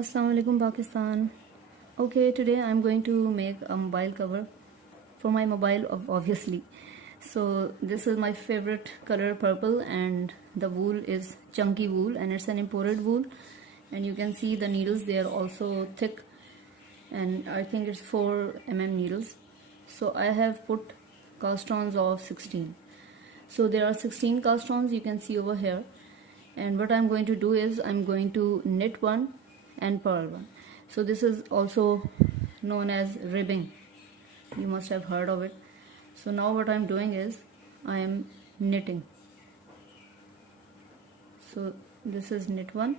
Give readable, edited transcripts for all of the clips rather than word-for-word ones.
Assalamu alaikum Pakistan. Okay, today I'm going to make a mobile cover for my mobile, obviously. So this is my favorite color, purple, and the wool is chunky wool and it's an imported wool, and you can see the needles, they are also thick, and I think it's 4 mm needles. So I have put cast-ons of 16. So there are 16 cast-ons, you can see over here, and what I'm going to do is I'm going to knit one and purl one. So this is also known as ribbing, you must have heard of it. So now what I'm doing is I am knitting. So this is knit one,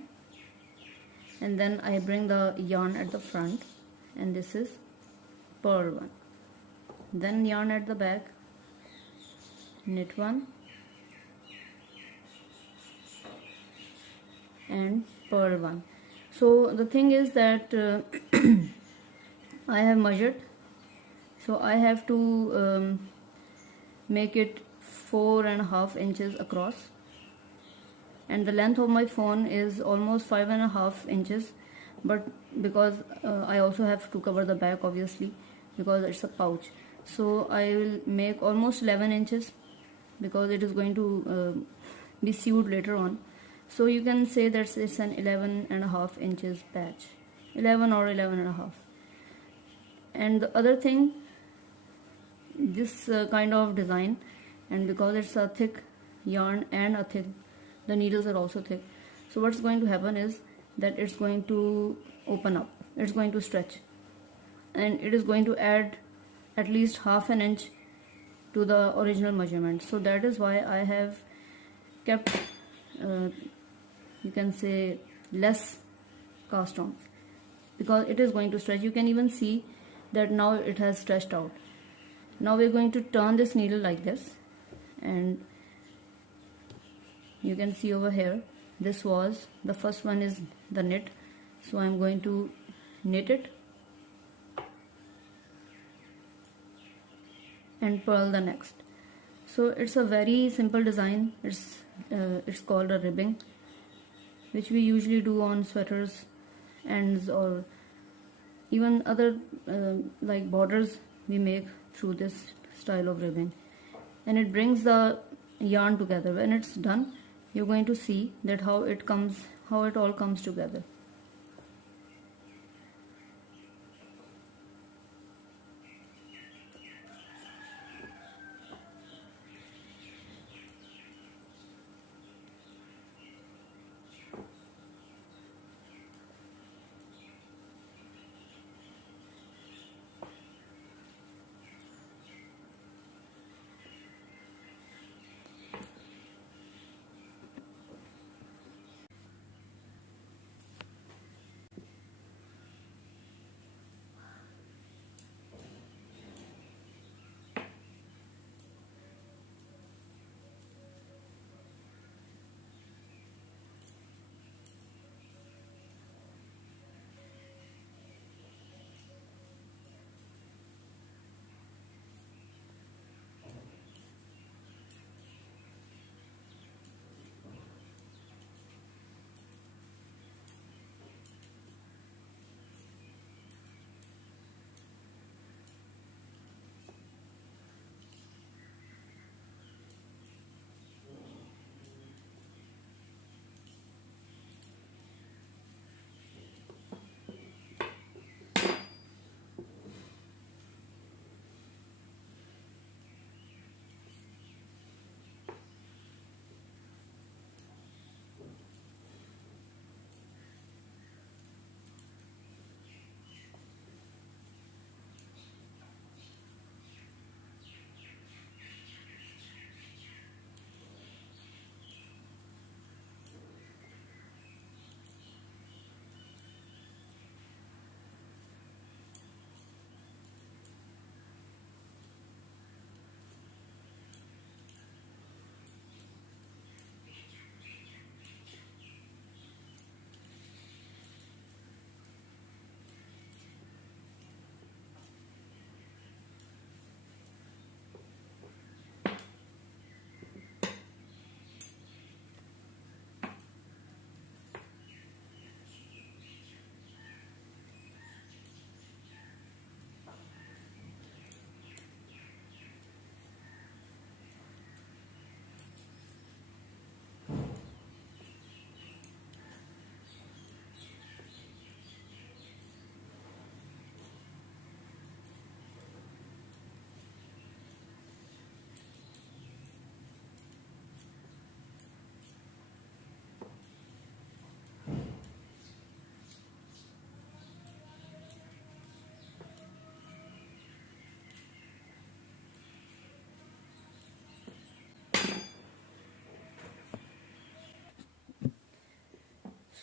and then I bring the yarn at the front, and this is purl one. Then yarn at the back, knit one and purl one. So the thing is that I have measured, so I have to make it 4.5 inches across, and the length of my phone is almost 5.5 inches, but because I also have to cover the back, obviously, because it's a pouch, so I will make almost 11 inches because it is going to be sewed later on. So you can say that it's an 11.5 inches patch, 11 or 11.5. And the other thing, this kind of design, and because it's a thick yarn and the needles are also thick, so what's going to happen is that it's going to open up, it's going to stretch, and it is going to add at least half an inch to the original measurement. So that is why I have kept you can say less cast-ons, because it is going to stretch. You can even see that now it has stretched out. Now we're going to turn this needle like this, and you can see over here, this was the first one is the knit, so I'm going to knit it and purl the next. So it's a very simple design. It's called a ribbing, which we usually do on sweaters ends, or even other like borders we make through this style of ribbing, and it brings the yarn together. When it's done, you're going to see that how it all comes together.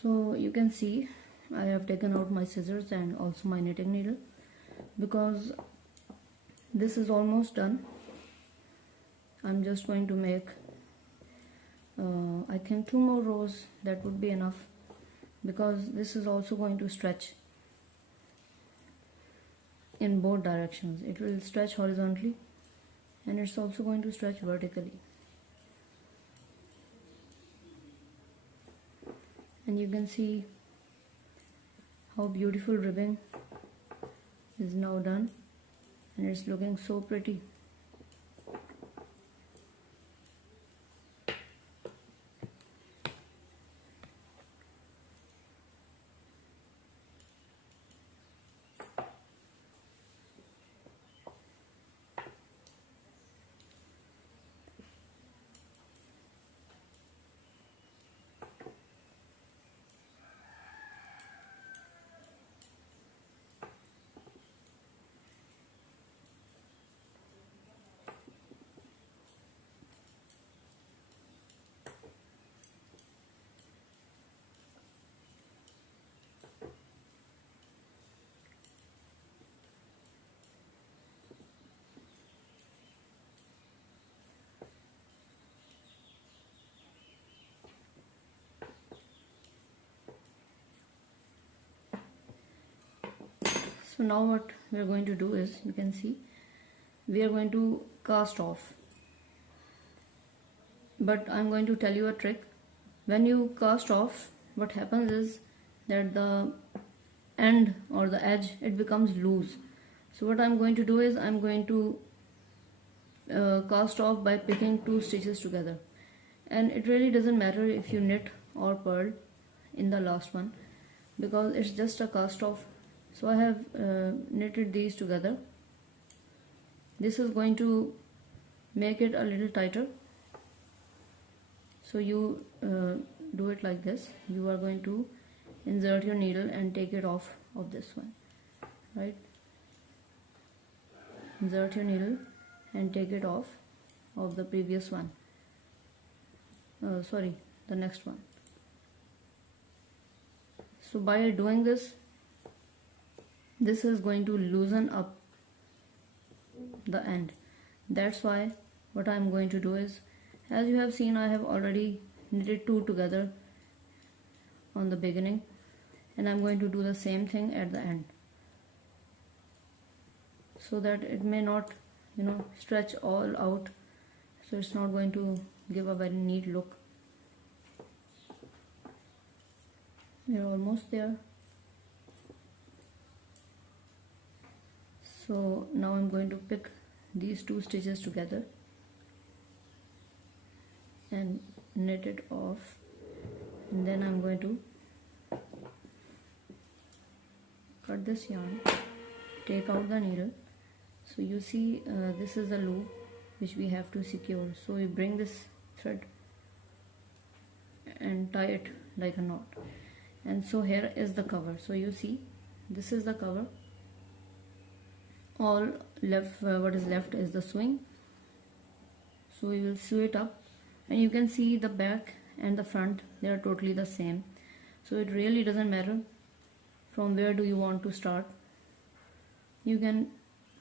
So you can see I have taken out my scissors and also my knitting needle, because this is almost done. I'm just going to make I think 2 more rows, that would be enough, because this is also going to stretch in both directions. It will stretch horizontally and it's also going to stretch vertically. And you can see how beautiful ribbing is now done, and it's looking so pretty. So now what we are going to do is, you can see, we are going to cast off. But I'm going to tell you a trick. When you cast off, what happens is that the end or the edge, it becomes loose. So what I'm going to do is, I'm going to cast off by picking 2 stitches together. And it really doesn't matter if you knit or purl in the last one, because it's just a cast off. So I have knitted these together. This is going to make it a little tighter. So you do it like this. You are going to insert your needle and take it off of this one, right? Insert your needle and take it off of the previous one. Sorry, the next one. So by doing this, this is going to loosen up the end. That's why what I'm going to do is, as you have seen, I have already knitted 2 together on the beginning, and I'm going to do the same thing at the end, so that it may not, stretch all out, so it's not going to give a very neat look. We're almost there. So now I'm going to pick these 2 stitches together and knit it off, and then I'm going to cut this yarn, take out the needle. So you see, this is the loop which we have to secure. So we bring this thread and tie it like a knot, and so here is the cover. So you see, this is the cover. All left, what is left is the sewing. So we will sew it up, and you can see the back and the front, they are totally the same. So it really doesn't matter from where do you want to start. You can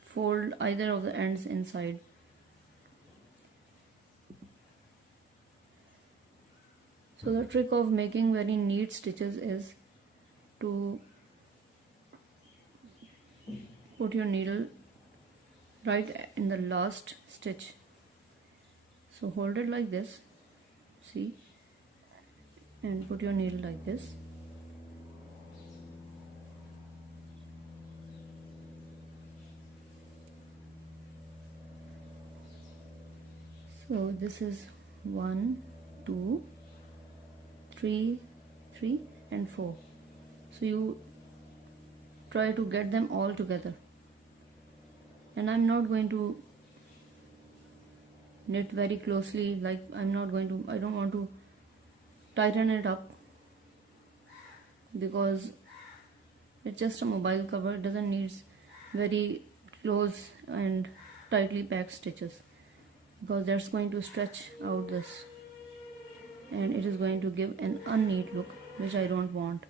fold either of the ends inside. So the trick of making very neat stitches is to put your needle right in the last stitch. So hold it like this, see, and put your needle like this. So this is 1, 2, 3, 3 and 4. So you try to get them all together, and I'm not going to knit very closely, like I don't want to tighten it up, because it's just a mobile cover. It doesn't need very close and tightly packed stitches, because that's going to stretch out this, and it is going to give an unneat look. which I don't want.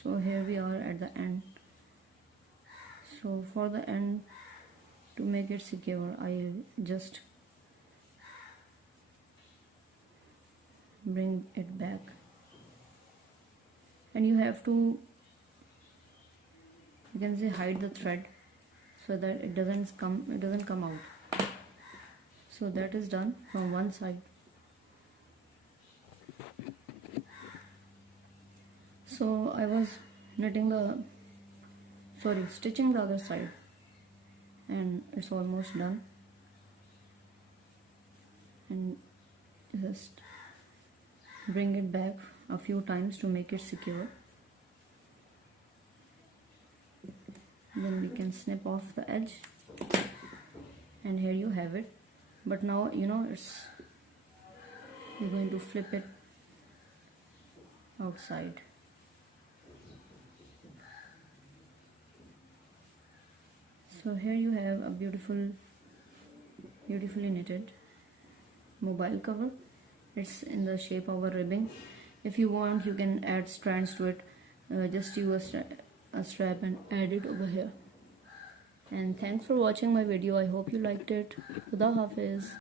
So here we are at the end. So for the end, to make it secure, I just bring it back, and you have to, you can say, hide the thread so that it doesn't come out. So that is done from one side. So I was stitching the other side, and it's almost done. And just bring it back a few times to make it secure. Then we can snip off the edge, and here you have it. But now you're going to flip it outside. So here you have a beautifully knitted mobile cover. It's in the shape of a ribbon. If you want, you can add strands to it. Just use a strap and add it over here. And thanks for watching my video. I hope you liked it. Khuda Hafiz.